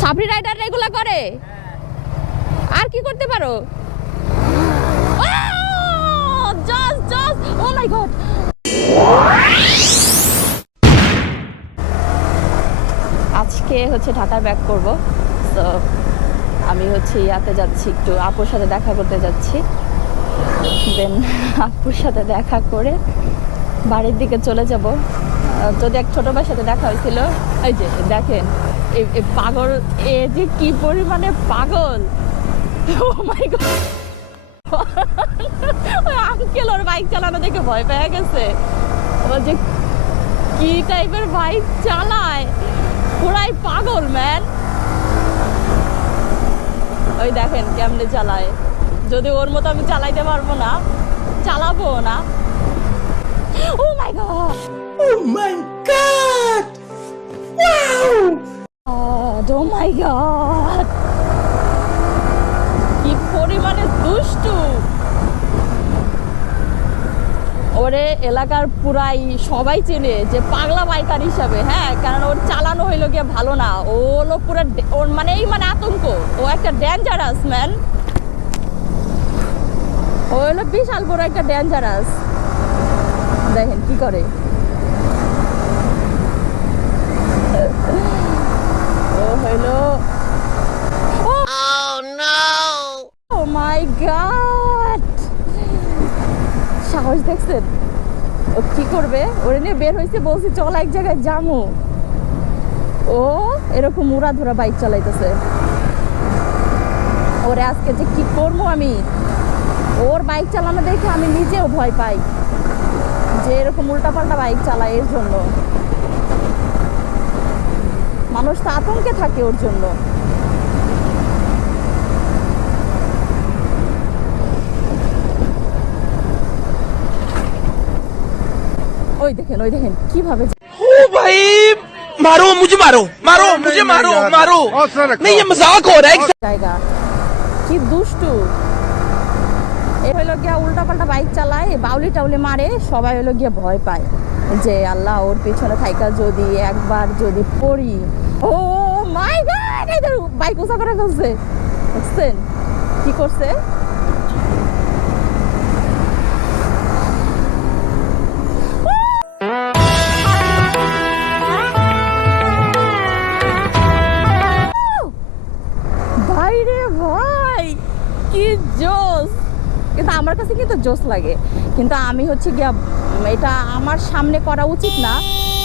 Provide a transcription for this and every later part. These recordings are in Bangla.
সাবরি রাইডার এগুলা করে? আর কি করতে পারো? জাস্ট জাস্ট ও মাই গড, আজকে হচ্ছে ঢাকায় ব্যাক করব। তো আমি হচ্ছে ইয়াতে যাচ্ছি, একটু আপুর সাথে দেখা করতে যাচ্ছি। দেন আপুর সাথে দেখা করে বাড়ির দিকে চলে যাব। যদি এক ছোট ভাইয়ের সাথে দেখা হয়েছিল, এই যে দেখেন এই পাগল, এ যে কি পরিমাণে পাগল, ও মাই গড। ওই আঙ্কেল ওর বাইক চালানো দেখে ভয় পেয়ে গেছে। ও যে কি টাইপের বাইক চালায়, পুরাই পাগল ম্যান। ওই দেখেন কেমনে চালায়, যদি ওর মতো আমি চালাইতে পারবো না, চালাবো না। ও মাই গড, ও মাই গড, ওয়াও, ও মাই গড, কি পরিমাণে দুষ্টু। ওরে এলাকার পুরাই সবাই চেনে যে পাগলা বাইকার হিসাবে। হ্যাঁ, কারণ ওর চালানো হইলো গিয়ে ভালো না, ও হলো পুরো ওর মানে এই মানে আতঙ্ক, ও একটা ডেঞ্জারাস ম্যান, ও হলো বিশাল বড় একটা ডেঞ্জারাস। দেখেন কি করে, ও হইলো ও মাই গড, সাহস দেখছেন ও কি করবে। ওরে নিয়ে বের হয়েছে, বলছি চল এক জায়গায় যামু, ও এরকম উড়া ধরা বাইক চালাইতেছে। ওরে আজকে যে কি করবো আমি, ওর বাইক চালানো দেখে আমি নিজেও ভয় পাই, যে এরকম উল্টাপাল্টা বাইক চালায়। এর জন্য মানুষ তো আতঙ্কে থাকে ওর জন্য। ওই দেখেন কিভাবে। ओ भाई, मारो मुझे, मारो मारो मुझे, मारो मारो, नहीं ये मजाक हो रहा है। জায়গা কি দুষ্টু, এ হইলো গিয়া উল্টা পাল্টা বাইক চালায়, বাউলি টাউলি মারে, সবাই হইলো গিয়া ভয় পায় যে আল্লাহ ওর পিছনে থাইকা যদি একবার যদি পড়ি। ও মাই গড, এদের বাইক উঁচা করে ফেলছে, বুঝছেন কি করছে। ভাইরে ভাই কি জোস, কিন্তু আমার কাছে কিন্তু জোস লাগে, কিন্তু আমি হচ্ছে গিয়া এটা আমার সামনে করা উচিত না।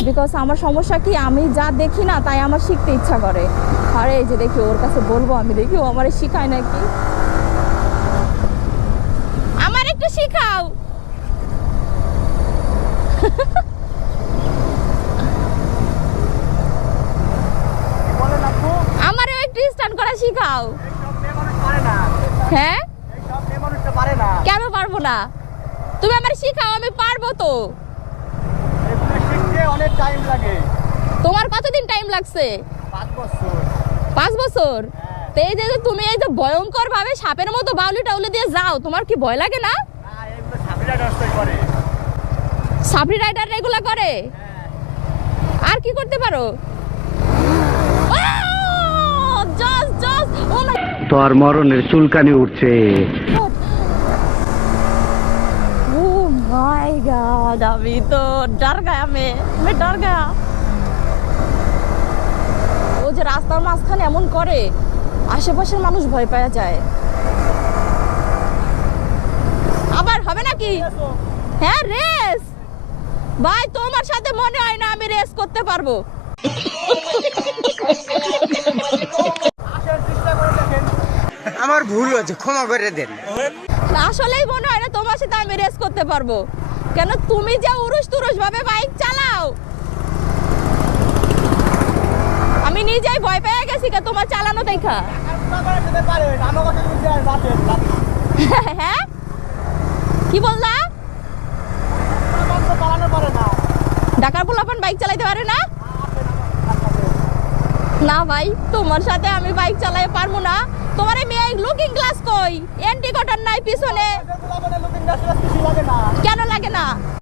বিকজ আমার সমস্যা কি, আমি যা দেখি না তাই আমার শিখতে ইচ্ছা করে। আরে এই যে দেখি ওর কাছে বলবো, আমি দেখি ও আমার শিখায় নাকি, আমার একটু শিখাও। আমারও একটু স্টান্ট করা শিখাও। হ্যাঁ, কেন পারবো না, তুমি আমার শিখাও, আমি পারবো তো। অনেক টাইম লাগে। তোমার কতদিন টাইম লাগছে? 5 বছর। 5 বছর? তো এই যে তুমি এই যে ভয়ঙ্কর ভাবে সাপের মতো বাউলি টাউলি দিয়ে যাও, তোমার কি ভয় লাগে না? সাবরি রাইডার এগুলা করে? আর কি করতে পারো? জাস্ট জাস্ট ও মাই তোর মরণের চুলকানি উঠছে। ও মাই গড, আমি তো ডর গায়া, मैं डर गया। ও যে রাস্তার মাঝখানে এমন করে, আশেপাশের মানুষ ভয় পেয়ে যায়। আবার হবে নাকি? হ্যাঁ রেস, ভাই তোমার সাথে মনে হয় না আমি রেস করতে পারবো। আমার ভুল হয়েছে, ক্ষমা করে দেন। আসলেই মনে হয় না তোমার সাথে আমি রেস করতে পারবো, কেন তুমি যে উরুস তুরুস ভাবে বাইক চালাও, আমি নিজেই ভয় পেয়ে গেছি কে তোমার চালানো দেখা। হ্যাঁ কি বললা? ঢাকার পোলাপান বাইক চালাইতে পারে না? না ভাই, তোমার সাথে আমি বাইক চালাই পারবো না। তোমার মেয়ে লুকিং গ্লাস কই, এন্টি কটার নাই পিছনে, কেন লাগে না?